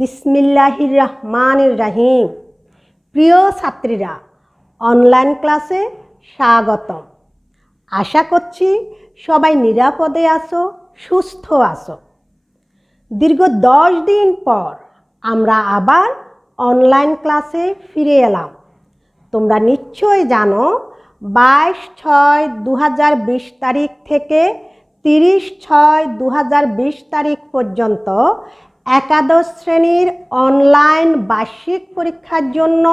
বিসমিল্লাহির রহমানির রহিম। প্রিয় ছাত্রীরা, অনলাইন ক্লাসে স্বাগতম। আশা করছি সবাই নিরাপদে আছো, সুস্থ আছো। দীর্ঘ 10 দিন পর আমরা আবার অনলাইন ক্লাসে ফিরে এলাম। তোমরা নিশ্চয়ই জানো 22/6/2020 তারিখ থেকে 30/6/2020 তারিখ পর্যন্ত একাদশ শ্রেণীর অনলাইন বার্ষিক পরীক্ষার জন্য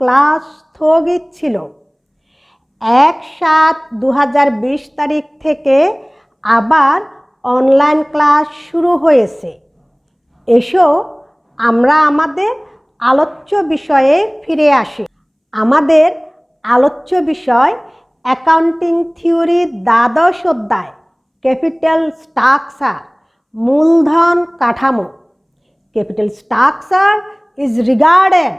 ক্লাস স্থগিত ছিল। 1/7/2020 তারিখ থেকে আবার অনলাইন ক্লাস শুরু হয়েছে। এসো আমরা আমাদের আলোচ্য বিষয়ে ফিরে আসি। আমাদের আলোচ্য বিষয় অ্যাকাউন্টিং থিওরির দ্বাদশ অধ্যায় ক্যাপিটাল স্ট্রাকচার, মূলধন কাঠামো। Capital structure is regarded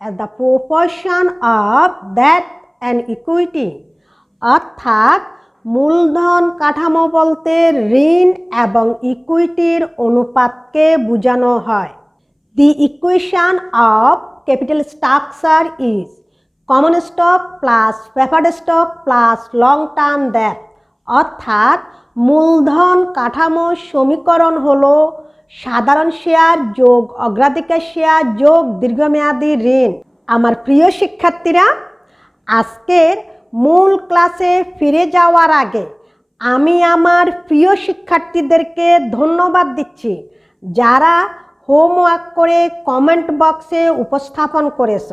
as the proportion of debt and equity, অর্থাৎ মূলধন কাঠামো বলতে ঋণ এবং ইকুইটির অনুপাতকে বোঝানো হয়। The equation of capital structure is common stock plus preferred stock plus long term debt, অর্থাৎ মূলধন কাঠামো সমীকরণ হলো সাধারণ শেয়ার যোগ অগ্রাধিকার শেয়ার যোগ দীর্ঘমেয়াদী ঋণ। আমার প্রিয় শিক্ষার্থীরা, আজকের মূল ক্লাসে ফিরে যাওয়ার আগে আমি আমার প্রিয় শিক্ষার্থীদেরকে ধন্যবাদ দিচ্ছি যারা হোমওয়ার্ক করে কমেন্ট বক্সে উপস্থাপন করেছ।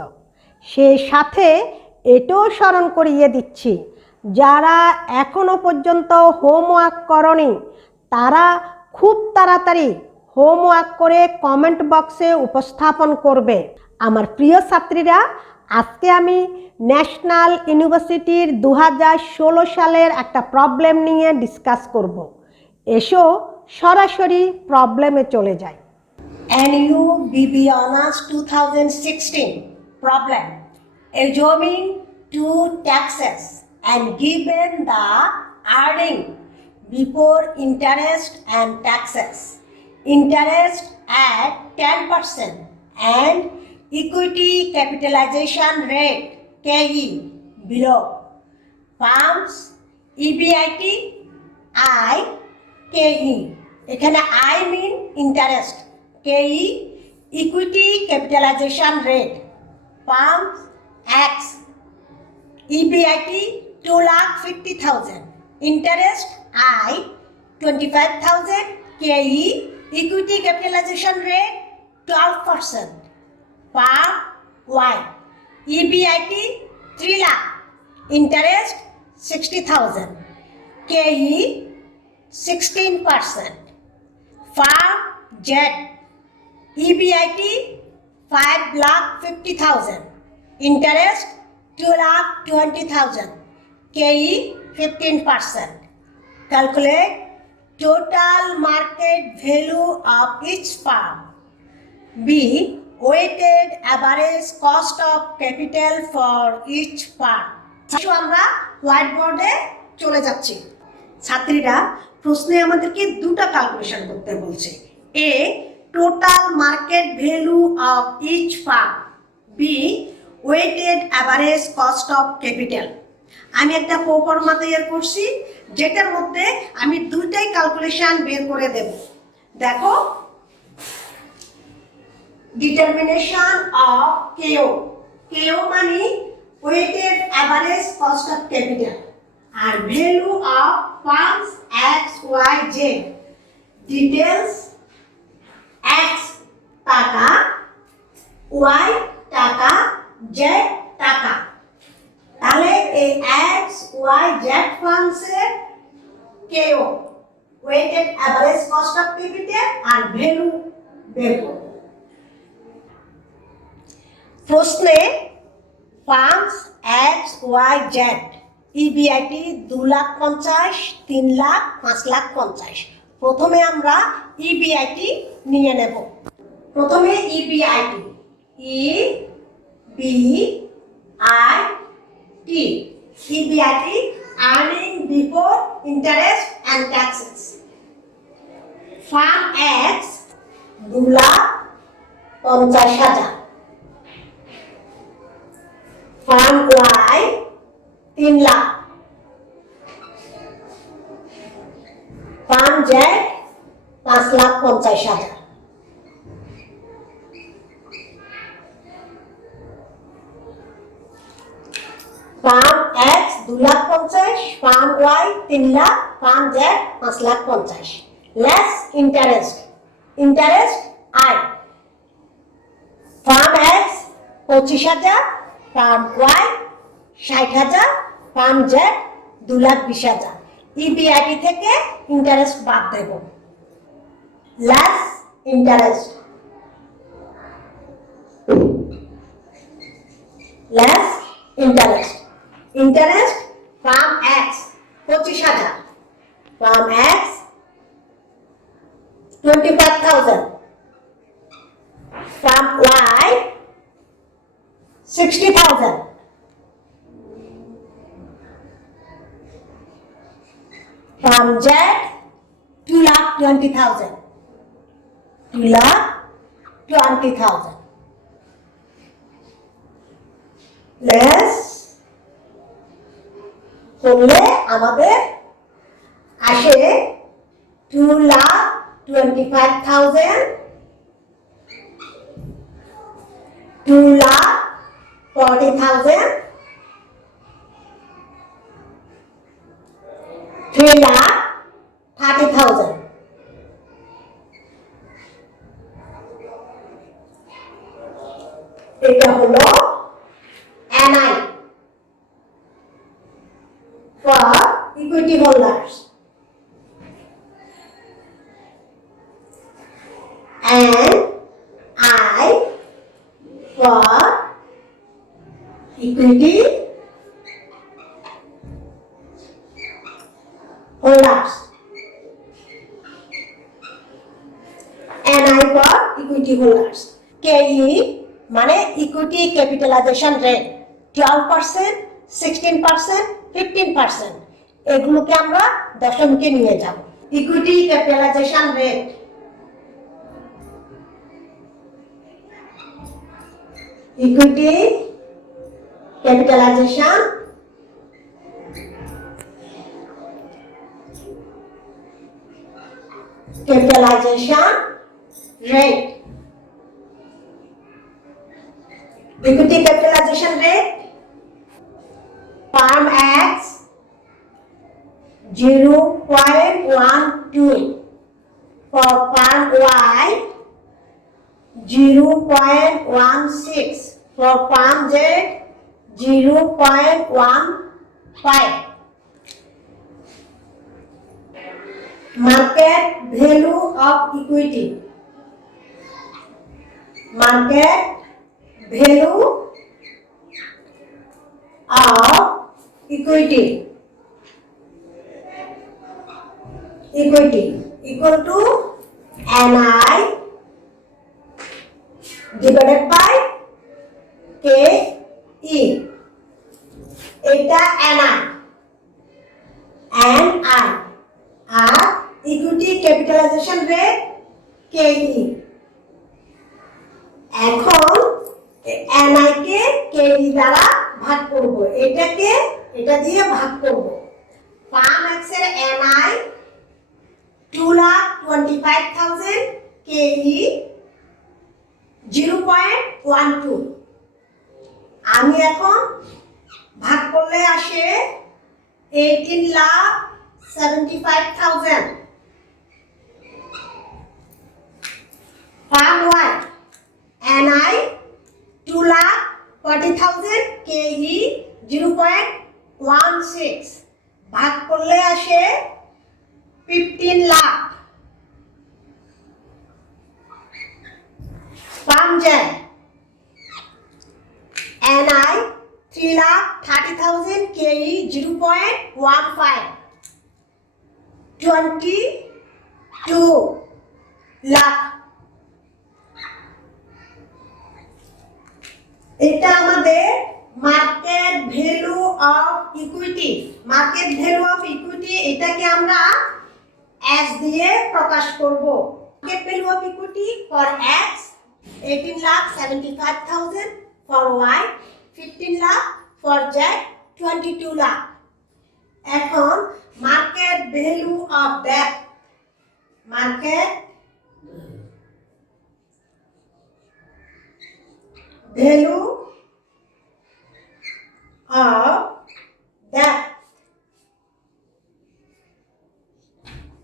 সেই সাথে এটাও স্মরণ করিয়ে দিচ্ছি যারা এখনো পর্যন্ত হোমওয়ার্ক করনি তারা খুব তাড়াতাড়ি হোমওয়ার্ক করে কমেন্ট বক্সে উপস্থাপন করবে। আমার প্রিয় ছাত্রীরা, আজকে আমি ন্যাশনাল ইউনিভার্সিটির 2016 সালের একটা প্রবলেম নিয়ে ডিসকাস করব। এসো সরাসরি প্রবলেমে চলে যাই। NUBB Honors 2016 problem. Assuming two taxes and given the earning before interest and taxes, interest at 10% and equity capitalization rate KE below. Firms EBIT I KE. এখানে I mean interest, KE equity capitalization rate. Firms X EBIT 2,50,000, interest I 25,000, KE equity capitalization rate 12%. Firm Y EBIT 3 lakh, interest 60,000, KE 16%. Firm Z EBIT 5,50,000, interest 2,20,000, KE 15%. Calculate total market value of each firm. B. Weighted average cost of capital for each firm. আমরা হোয়াইট বোর্ডে চলে যাচ্ছি। ছাত্রীরা, প্রশ্নে আমাদেরকে দুটো calculation করতে বলছে। A, total market value of each firm. B, weighted average cost of capital. আমি একটা প্রোফর্মা তৈরি করছি যেটার মধ্যে আমি দুইটাই ক্যালকুলেশন বের করে দেব। দেখো, ডিটারমিনেশন অফ কেও। কেও মানে weighted average cost of capital, আর value of firms X Y Z. Details X টাকা, ওয়াই টাকা, জেড টাকা। তাহলে এই এক্স ওয়াই জেড ফার্মসের KO weighted average cost of capital আর ভ্যালু বের করব। প্রশ্নে firms X Y Z EBIT 2,50,000, 3 lakh, 5,50,000। প্রথমে আমরা ইবিআইটি নিয়ে নেব। প্রথমে EBIT EBIT, EBIT earning before interest and taxes. Farm X 2,50,000 50,000, firm Y 3 lakh, firm Z 5,50,000, firm X 2,50,000, firm Y 3 lakh, firm Z 5,50,000, less interest I, firm X 25,000, firm Y 60,000, firm Z 2,20,000। EBIT থেকে interest বাদ দেব। Less interest firm X 25,000, firm X 25,000, firm Y 60,000, firm Z 2,20,000, 2,20,000, less করলে আমাদের আসে 2,25,000, 2,40,000, 3,30,000। এটা হলো NI for equity holders, and I for equity holders, NI for equity holders। KE মানে equity capitalization rate 12%, 16%, 15%, এগুলোকে আমরা দশমিকে নিয়ে যাব। Equity capitalization rate, equity capitalization rate, equity capitalization rate, firm X 0.12, for firm Y 0.16, for firm Z 0.15। Market value of equity, market value of equity equal to NI divided by KE, এটা NI and I আর equity capitalization rate KE। এখন NI কে KE দ্বারা ভাগ করব, এটাকে এটা দিয়ে ভাগ করব। ফার্ম এক্স এর NI 2,25,000, KE 0.12। আমি এখন ভাগ করলে আসে 18,75,000। ফার্ম ওয়াই NI 2,40,000, KE 0.16, ভাগ করলে আসে 15 লাখ। ফার্ম জেড NI 3,30,000, KE 0.15, 22 লাখ। এটা আমাদের market value of equity. Market value of equity এটাকে আমরা এস দিয়ে প্রকাশ করব। Market value of equity for x 18 lakh 75,000 for Y, 15 lakh for Z, 22 lakh. এখন market value of debt, market value of debt,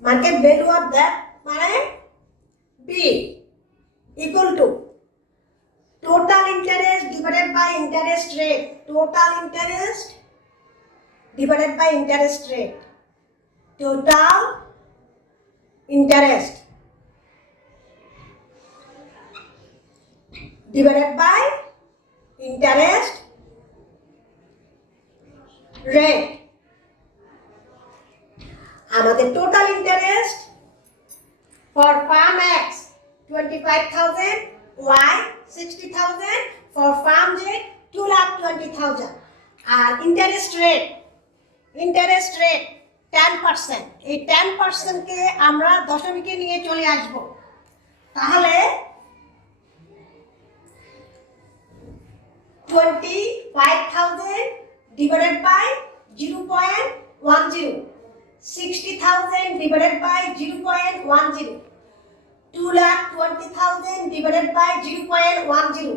market value of that মানে B equal to total interest divided by interest rate, total interest divided by interest rate, total interest divided by interest rate. আমাদের total interest for farm X 25,000, Y 60,000, for farm Z 2,20,000. আর interest rate 10%. এই 10% কে আমরা দশমিকে নিয়ে চলে আসব। তাহলে 25,000 divided by 0.10, 60,000 divided by 0.10, 2,20,000 divided by 0.10.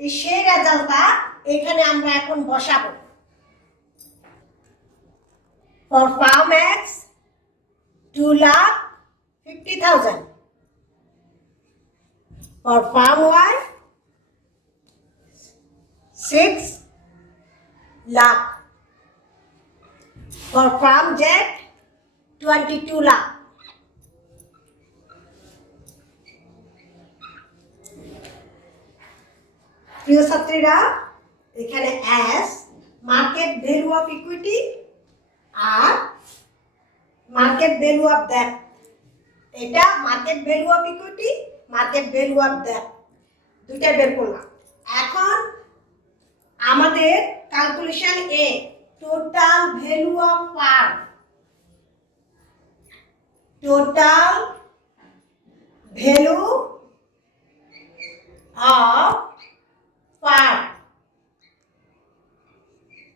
এই সেই রেজাল্টটা এখানে আমরা এখন বসাবো। For farm X 2,50,000, for farm Y 6 lakh, for farm Z 22 lakh. প্রিয় ছাত্রীরা, এখানে as market value of equity আর মার্কেট ভ্যালু অফ দ্যাট, এটা market value of equity, market value of debt দুইটা বের করলাম। এখন আমাদের calculation A total value of firm, total value of firm,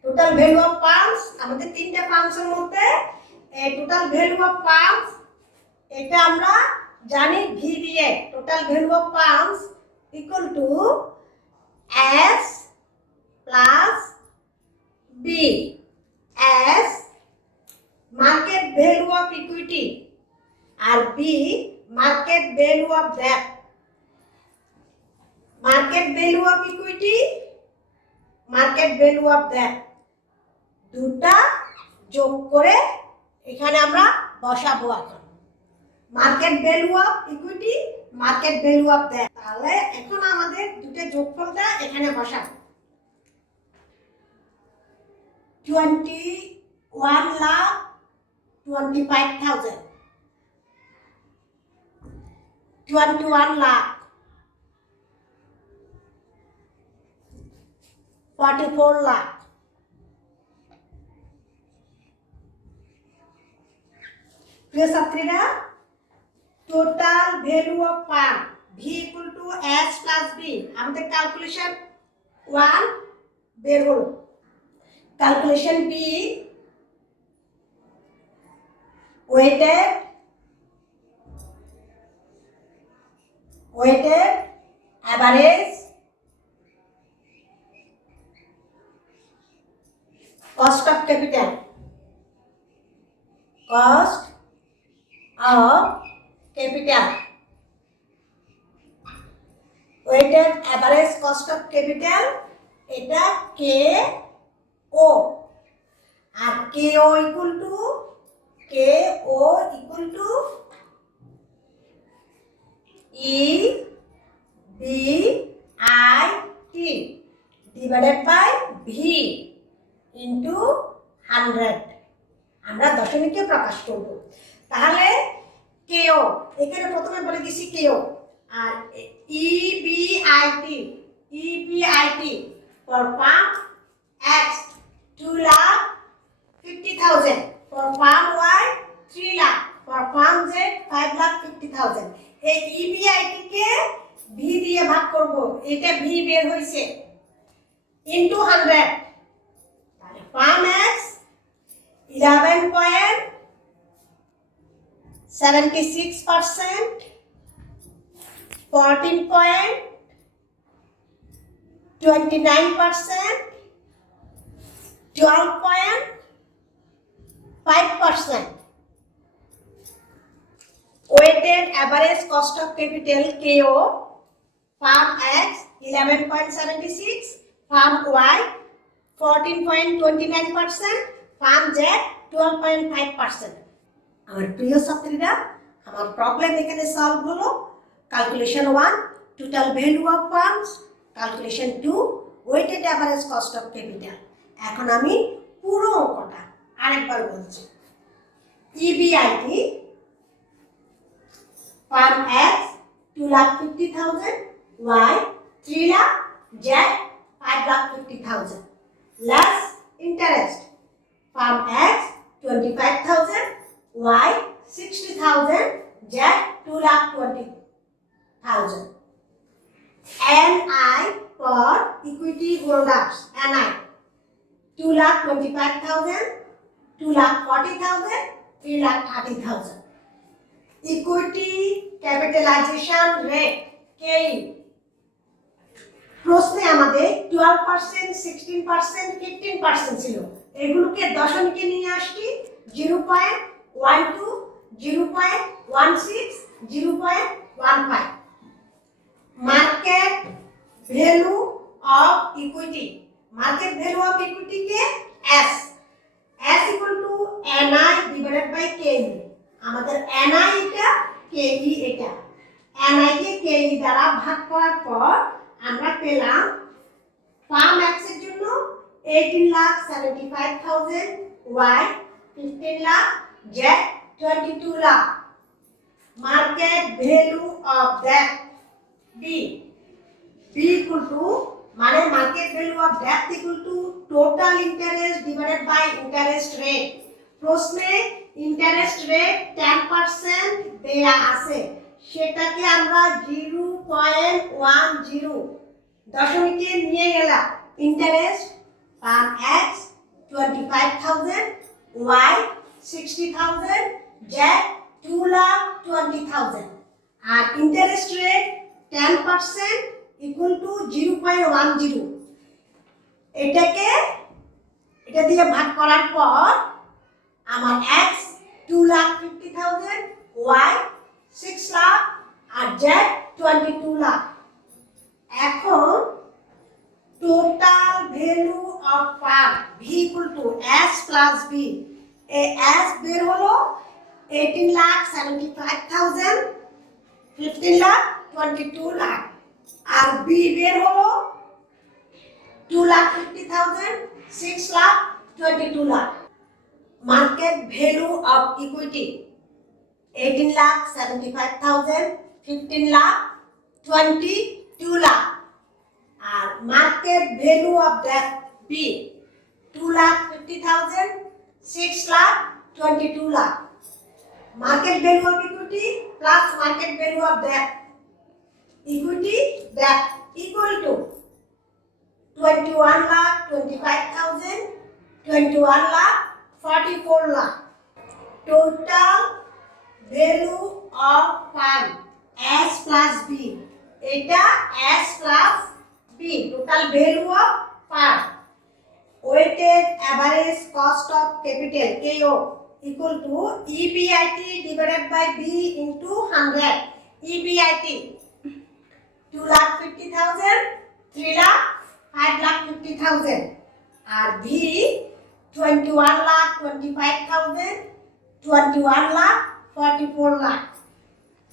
total value of firms আমাদের তিনটা ফার্মসের মধ্যে টোটাল ভ্যালু অফ ফার্মস এটা আমরা জানি ভি দিয়ে, total value of firms equal to S plus B, S market value of equity আর B market value of debt. Market value of equity, market value of debt দুটা যোগ করে এখানে আমরা বসাবো এখন market value of equity, market value of debt. তাহলে এখন আমাদের দুটো যোগফলটা এখানে বসাবো। 21,25,000, 21 lakh, 44 lakh, প্রিয় ছাত্রীরা, total value of firm V equal to S plus B, আমাদের ক্যালকুলেশন 1 বের হলো। Calculation B weighted average cost of capital, cost of capital, weighted average cost of capital এটা কে ও, আর K O equal to E B I T divided by V into 100, আমরা দশমিকে প্রকাশ করব। তাহলে কেও এখানে প্রথমে বলে দিছি কেও, আর EBIT for firm X 2,50,000, for firm Y 3 lakh, for firm Z 5,50,000। এই ইবিআইটি কে ভি দিয়ে এটা ভি বের হইছে ইনটু 100 তাহলে farm x 11.76%, 14.29%, 12.5%. Weighted average cost of capital KO, farm X 11.76, farm Y 14.29%, farm Z 12.5%. আমার প্রিয় ছাত্রীরা, আমার প্রবলেম এখানে সলভ হলো। Calculation 1 total value of firms, calculation 2 weighted average cost of capital. এখন আমি পুরো অঙ্কটা আরেকবার বলছি। ইবিআইটি ফার্ম এক্স 2,50,000, ওয়াই 3 লাখ, Z 5,50,000 plus interest firm X 25,000, Y 60,000, Z 2,20,000. NI for equity holders, NI 2,25,000, 2,40,000, 3,30,000. Equity capitalization rate KE প্রশ্নে আমাদের 12%, 16%, 15% ছিল। এগুলোকে দশমিকে নিয়ে আসছি 0.12, 0.16, 0.15. Market value of equity. Market value of equity के S. S equal to NI divided by KE. আমাদের NI এটা, KE এটা। NI কে KE দ্বারা ভাগ করার পর আমরা পেলাম ফার্ম এক্স এর জন্য 18,75,000, Y 15 লাখ, Z 22 lakh. Market value of that B. B equal to মানে market value of debt equal to total interest divided by interest rate. প্রশ্নে ইন্টারেস্ট রেট 10% দেয়া আছে, সেটাকে আমরা 0.10 দশমিকে নিয়ে গেলাম। Interest firm X 25,000, Y 60,000, Z 2,20,000 আর ইন্টারেস্ট রেট 10% ইকুয়াল টু 0.10। এটা দিয়ে ভাগ করার পর আমার x 2,50,000, y 6 লাখ আর z 22 লাখ। এখন total value of farm v equal to s plus b। এই s বের হলো 18,75,000, 15 লাখ, 22 লাখ আর b বের হলো 2,50,000, 6 লাখ, 22 lakh. Market value of equity 18,75,000, 15 lakh, 22 lakh. And market value of debt B 2,50,000, 6 lakh, 22 lakh. Market value of equity plus market value of debt. Equity debt equal to 21,25,000, 21 lakh, 44 lakh. Total value of fund S plus B. Eta S plus B. Total value of fund. Weighted average cost of capital KO equal to EBIT divided by B into 100. EBIT 2,50,000, 3 lakh, 5,50,000 and V 21,25,000, 21 lakh, 44 lakh.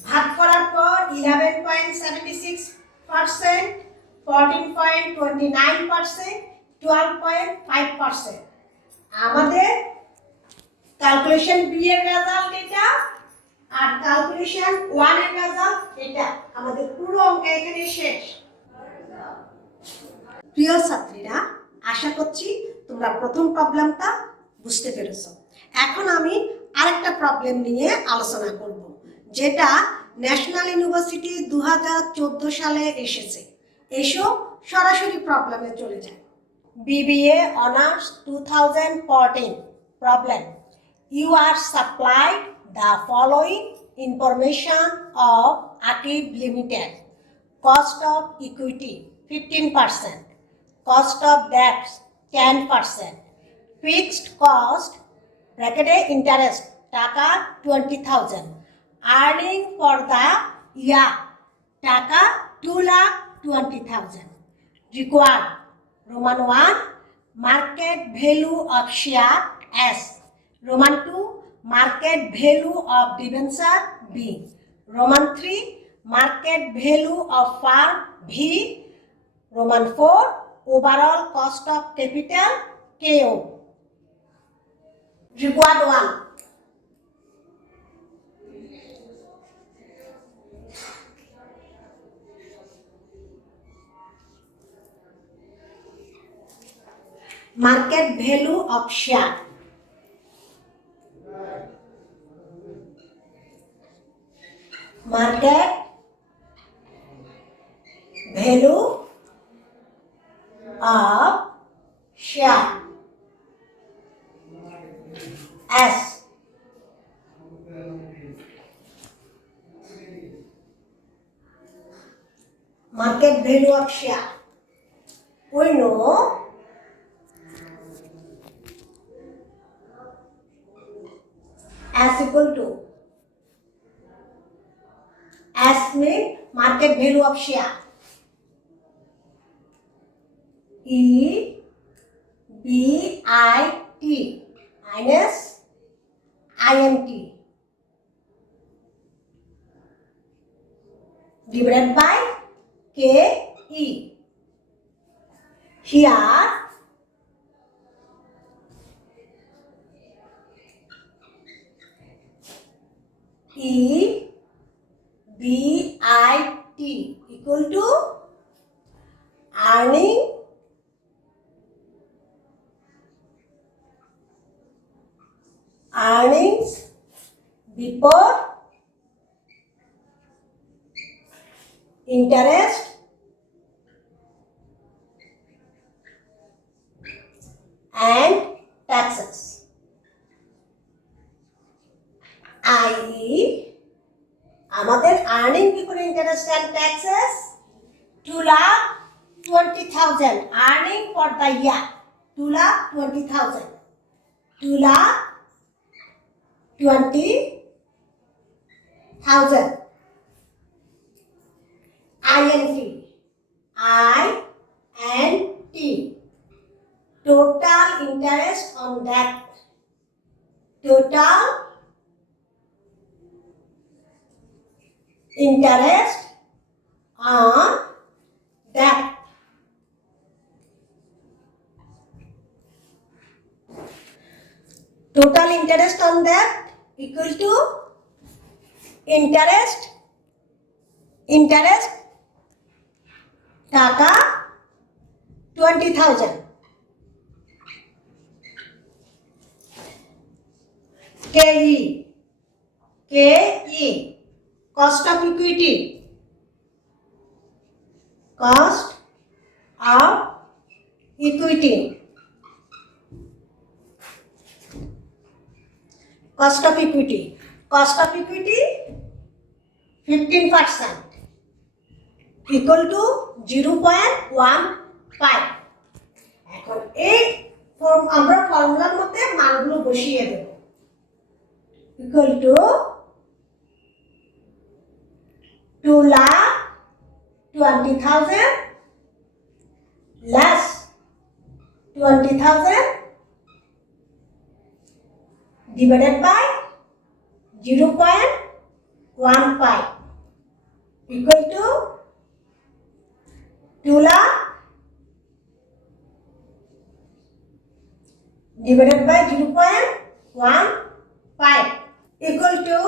ভাগ করার পর 11.76%, 14.29%, 12.5%. আমাদের calculation B এর রেজাল্ট এটা আর ক্যালকুলেশন 1 এর রেজাল্ট এটা। আমাদের পুরো অঙ্ক এখানে শেষ। প্রিয় ছাত্রীরা, আশা করছি তোমরা প্রথম প্রবলেমটা বুঝতে পেরেছো। এখন আমি আরেকটা প্রবলেম নিয়ে আলোচনা করব, যেটা ন্যাশনাল ইউনিভার্সিটি 2014 সালে এসেছে। এসো সরাসরি প্রবলেমে চলে যাই। BBA Honors 2014 Problem. You are supplied the following information of Akib Limited. Cost of equity 15%, cost of debts 10%, fixed cost bracket interest টাকা 20,000, earning for the year টাকা 2,20,000. Required Roman 1 market value of share S, Roman 2 market value of debenture B, Roman 3 market value of firm V, Roman 4 overall cost of capital KO. Required 1. Market value of share. Market value of share S. Market value of share. We know S equal to S means market value of share. EBIT minus INT divided by KE. Here EBIT equal to earnings before interest and taxes, i.e. আমাদের earning before interest and taxes 2,20,000, earning for the year 2,20,000, 2,20,000. INT total interest on debt, total interest on debt. Total interest on debt equal to interest টাকা 20,000. KE cost of equity, cost of equity, cost of equity, cost of equity 15% equal to 0.15. এখন এই আমরা ফর্মুলার মধ্যে মানগুলো বসিয়ে দেব। equal to 2,20,000 less 20,000 divided by 0.15 equal to 2 lakh divided by 0.15 equal to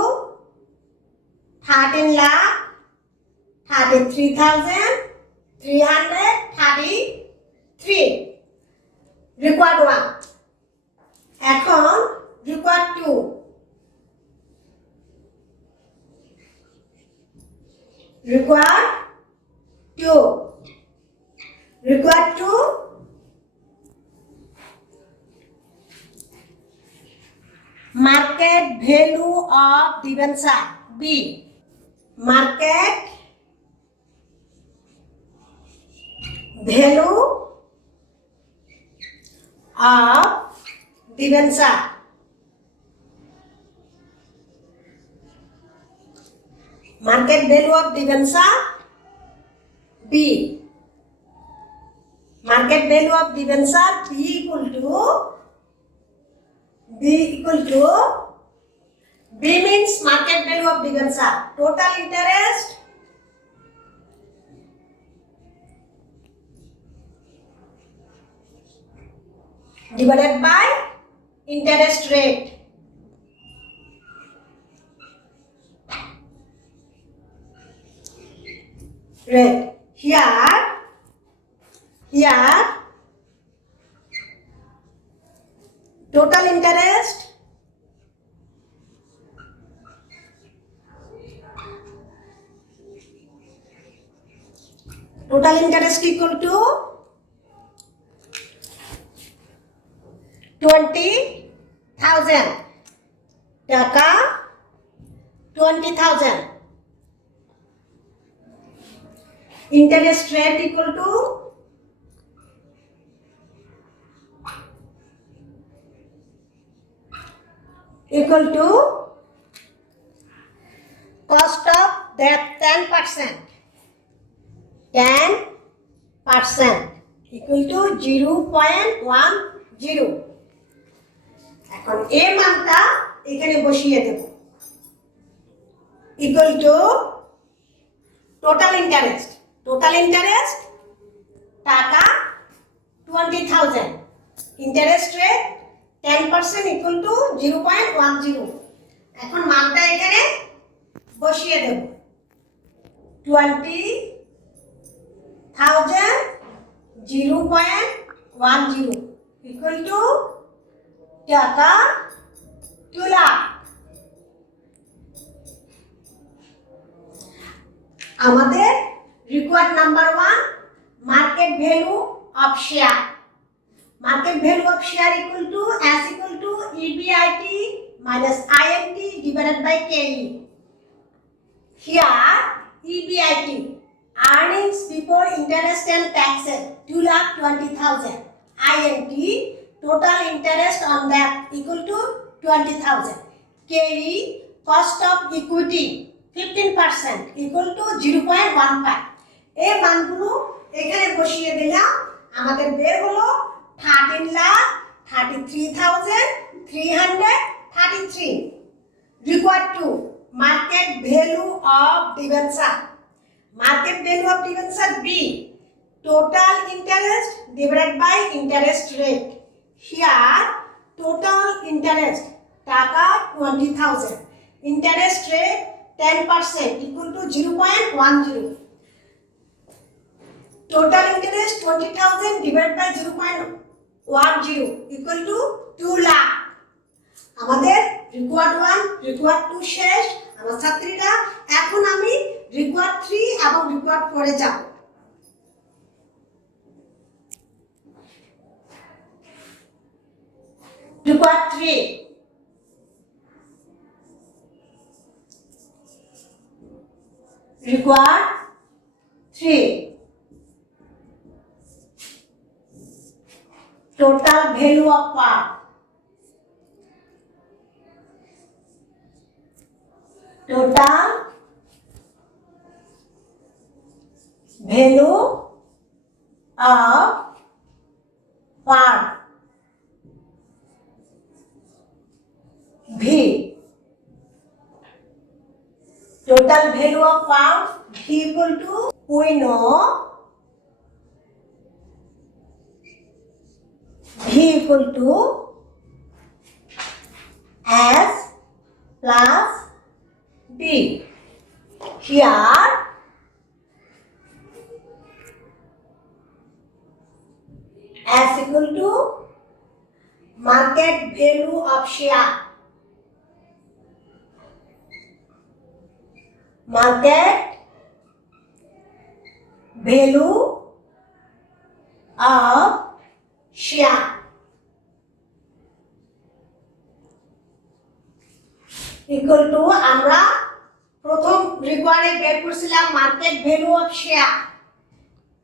13,33,333. Required 1. এখন required 2. Required 2. required to market value of debenture. B. Market value of debenture. Market value of debenture. B. Market value of debenture B equal to B means market value of debenture. Total interest divided by interest rate. Right. Here total interest equal to 20,000 টাকা 20,000. Interest rate equal to cost of debt 10%. 10% equal to 0.10. এখন এই মানটা এখানে বসিয়ে দেব equal to total interest টাকা 20,000. interest rate 10% equal to 0.10. এখন মানটা এখানে বসিয়ে দেব 20,000 0.10 equal to টাকা 2 লাখ. আমাদের required number 1 market value of share. Market value of share equal to S equal to EBIT minus INT divided by KE. Here EBIT earnings before interest and taxes 2,20,000. INT total interest on debt equal to 20,000. KE cost of equity 15% equal to 0.15. এই মানগুলো এখানে বসিয়ে দিলাম আমাদের বের হলো 13,33,333. required to market value of debenture. Market value of debenture B total interest divided by interest rate. Here total interest টাকা 20,000. interest rate 10% equal to 0.10. total interest 20,000 divided by 0.10 equal to 2 lakh. আমাদের required 1 required 2 শেষ আমার ছাত্রীরা. এখন আমি required 3 এবং required 4 এ যাব. required 3 required 3 total value of part. total value of part. V total value of part V equal to we know V equal to S plus B. Here S equal to market value of share. Market value of share equal to আমরা প্রথম রিকোয়ারে বের করছিলাম market value of share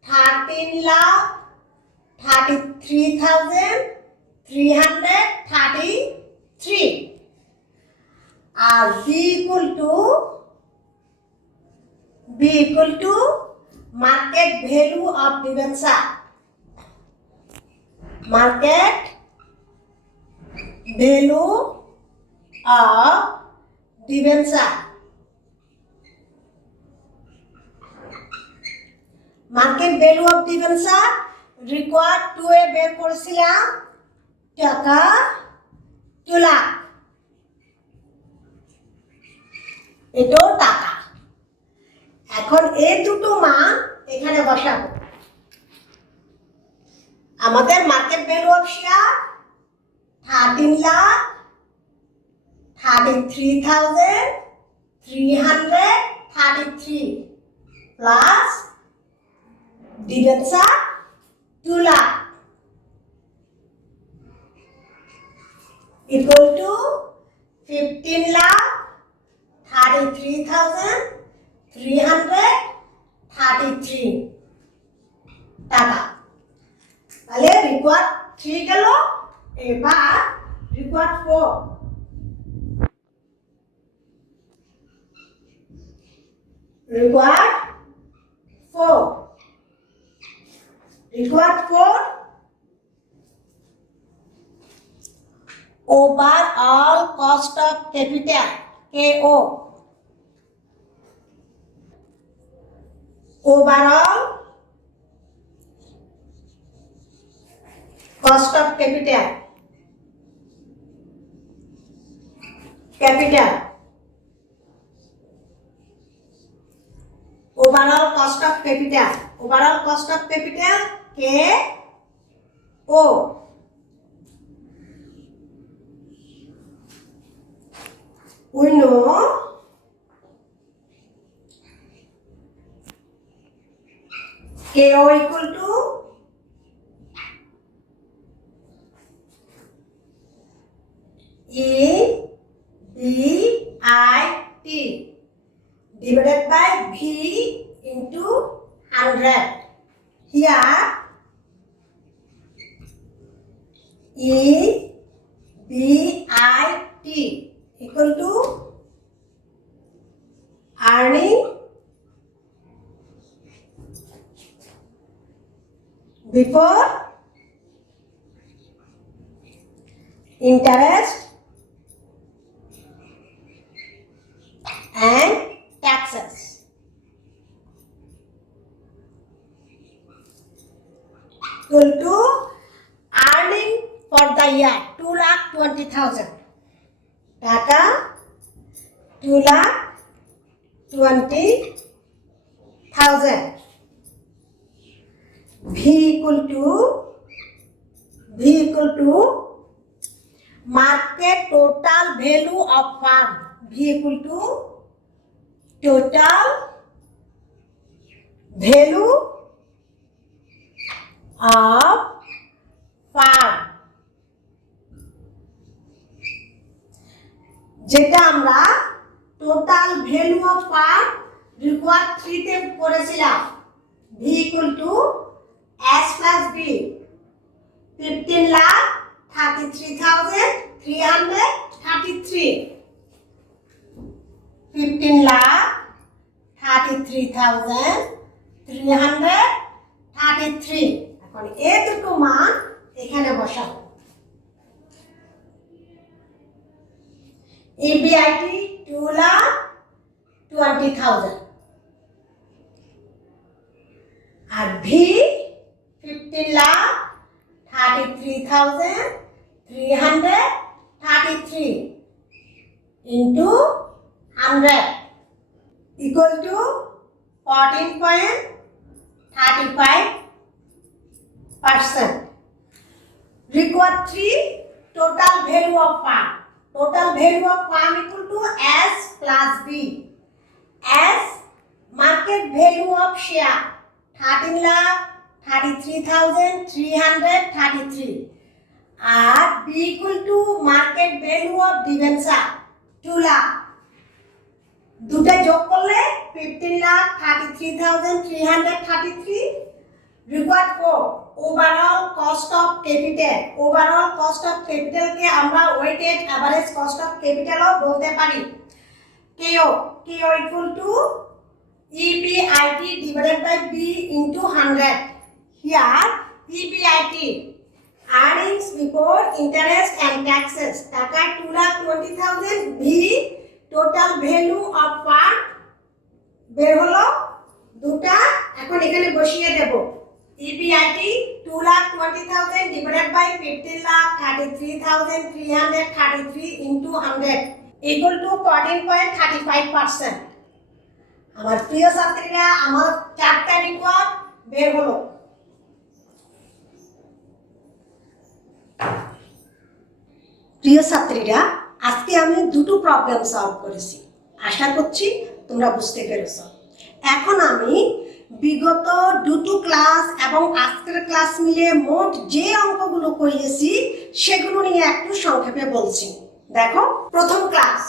13,33,333 আর B equal to market value of debenture. Market value of debenture. Market value of debenture required to a বের করেছিলাম টাকা 2 লাখ, এটাও টাকা। এখন এই দুটো মান এখানে বসাবো। আমাদের market value of share 13,33,333 plus debenture 2 lakh equal to 15,33,333 টাকা। তাহলে রিকোয়ার্ড 3 গেল, এবার রিকোয়ার্ড 4। রিকোয়ার্ড 4 overall cost of capital KO, overall cost of capital overall cost of capital KO. We know KO equal to EBIT divided by V into 100. Here EBIT equal to earning before interest and taxes equal to earning for the year 2,20,000 টাকা 2,20,000 V equal to market total value of farm. V equal to total value of farm, যেটা আমরা total value of farm required 3 তে করেছিলাম। V equal to S plus B 15,33,333 15,33,333। এখন এই দুটো মান এখানে বসাবো। EBIT 2,20,000 আর V 15,33,333 into 100 equal to 14.35%. Required 3 total value of farm. Total value of farm equal to S plus B. S market value of share 13 lakh 33,333 আর B equal to market value of debenture 2 lakh, দুটো যোগ করলে 15,33,333 required for overall cost of capital. overall cost of capital কে আমরা weighted average cost of capital ও বলতে পারি। KO equal to EBIT divided by B into 100. Here EBIT, earnings before interest and taxes, টাকা 2,20,000, B total value of fund বের হলো দুটা, এখন এখানে বসিয়ে দেব। EBIT 2,20,000 divided by 15,33,333 into 100 equal to 14.35%. আমার প্রিয় ছাত্রীরা, আমার চারটা রিকোয়ার্ড বের হলো। প্রিয় ছাত্রীরা, আজকে আমি দুটো প্রবলেম সলভ করেছি, আশা করছি তোমরা বুঝতে পেরেছো। এখন আমি বিগত দুটো ক্লাস এবং আজকের ক্লাস মিলে মোট যে অঙ্কগুলো করিয়েছি সেগুলো নিয়ে একটু সংক্ষেপে বলছি। দেখো, প্রথম ক্লাস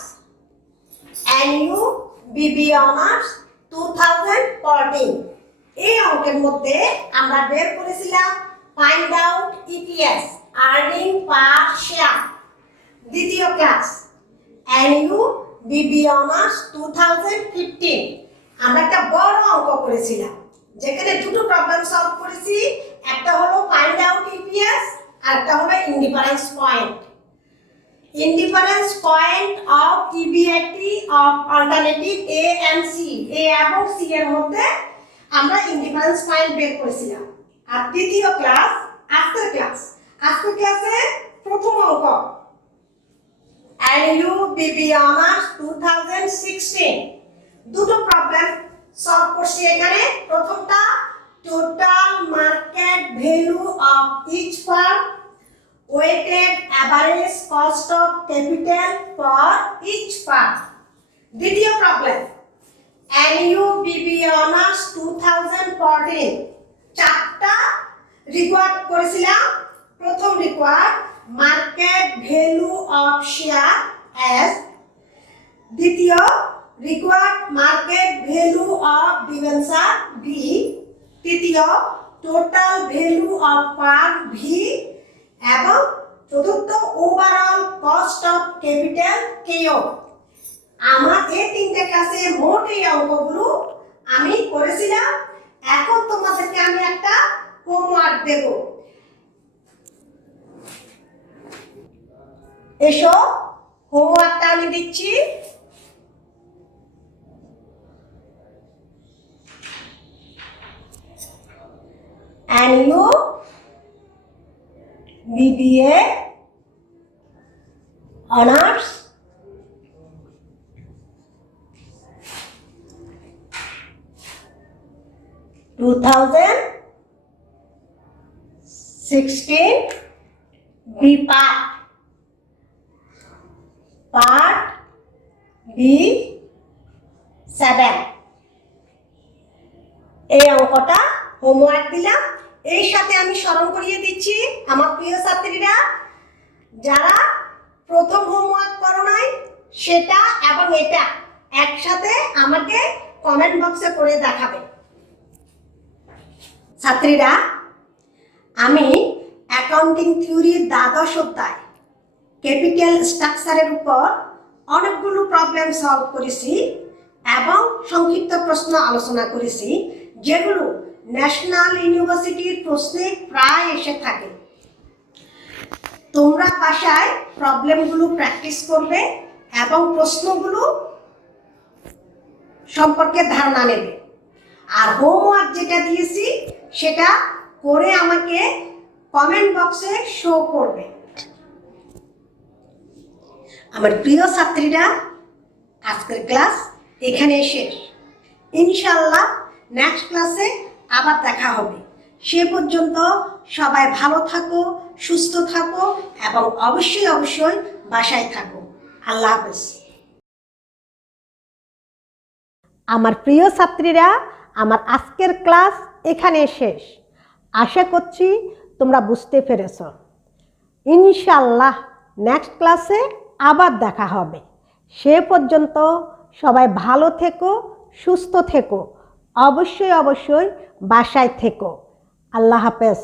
NU BBA অনার্স 2014, এই অঙ্কের মধ্যে আমরা বের করেছিলাম ফাইন্ড আউট EPS, আর্নিং পার শেয়ার। দ্বিতীয় ক্লাস NU BBA অনার্স 2015, আমরা একটা বড় অঙ্ক করেছিলাম যেখানে দুটো প্রবলেম সলভ করেছি, একটা হলো ফাইন্ড আউট EPS আর একটা হলো indifference point. Indifference point of EBIT of alternative A and C, A এবং C এর মধ্যে আমরা ইনডিফারেন্স পয়েন্ট বের করেছিলাম। আর তৃতীয় ক্লাস আজকের ক্লাসে প্রথম অঙ্ক NU BBA অনার্স 2016, দুটো প্রবলেম সলভ করছি এখানে। প্রথমটা total market value of each firm, weighted average cost of capital for each firm. দ্বিতীয় প্রবলেম NU BBA অনার্স 2014, চারটা রিকোয়ার্ড করেছিলাম। প্রথম required market value of share S, দ্বিতীয় required market value of debenture B, তৃতীয় total value of firm V এবং চতুর্থ overall cost of capital KO। আমার এই তিনটে ক্লাসে মোট এই অঙ্কগুলো আমি করেছিলাম। এখন তোমাদেরকে আমি একটা হোমওয়ার্ক দেব। এসো, হোমওয়ার্কটা আমি দিচ্ছি। NU BBA honours 2016 B part B7, এই অঙ্কটা হোমওয়ার্ক দিলাম। এই সাথে আমি স্মরণ করিয়ে দিচ্ছি আমার প্রিয় ছাত্রীরা, যারা প্রথম হোমওয়ার্ক করো নাই সেটা এবং এটা একসাথে আমাকে কমেন্ট বক্সে করে দেখাবে। ছাত্রীরা, আমি অ্যাকাউন্টিং থিওরির দ্বাদশ অধ্যায় ক্যাপিটাল স্ট্রাকচারের উপর অনেকগুলো প্রবলেম সলভ করেছি এবং সংক্ষিপ্ত প্রশ্ন আলোচনা করেছি, যেগুলো ন্যাশনাল ইউনিভার্সিটির প্রশ্নে প্রায় এসে থাকে। তোমরা বাসায় প্রবলেমগুলো প্র্যাকটিস করবে এবং প্রশ্নগুলো সম্পর্কে ধারণা নেবে। আর হোমওয়ার্ক যেটা দিয়েছি সেটা করে আমাকে কমেন্ট বক্সে শো করবে। আমার প্রিয় ছাত্রীরা, আজকের ক্লাস এখানে শেষ। ইনশাআল্লাহ নেক্সট ক্লাসে আবার দেখা হবে। সে পর্যন্ত সবাই ভালো থাকো, সুস্থ থাকো এবং অবশ্যই বাসায় থাকো। আল্লাহ হাফেজ। আমার প্রিয় ছাত্রীরা, আমার আজকের ক্লাস এখানে শেষ। আশা করছি তোমরা বুঝতে পেরেছ। ইনশাআল্লাহ নেক্সট ক্লাসে আবার দেখা হবে। সে পর্যন্ত সবাই ভালো থেকো, সুস্থ থেকো, অবশ্যই অবশ্যই বাসায় থেকো। আল্লাহ হাফেজ।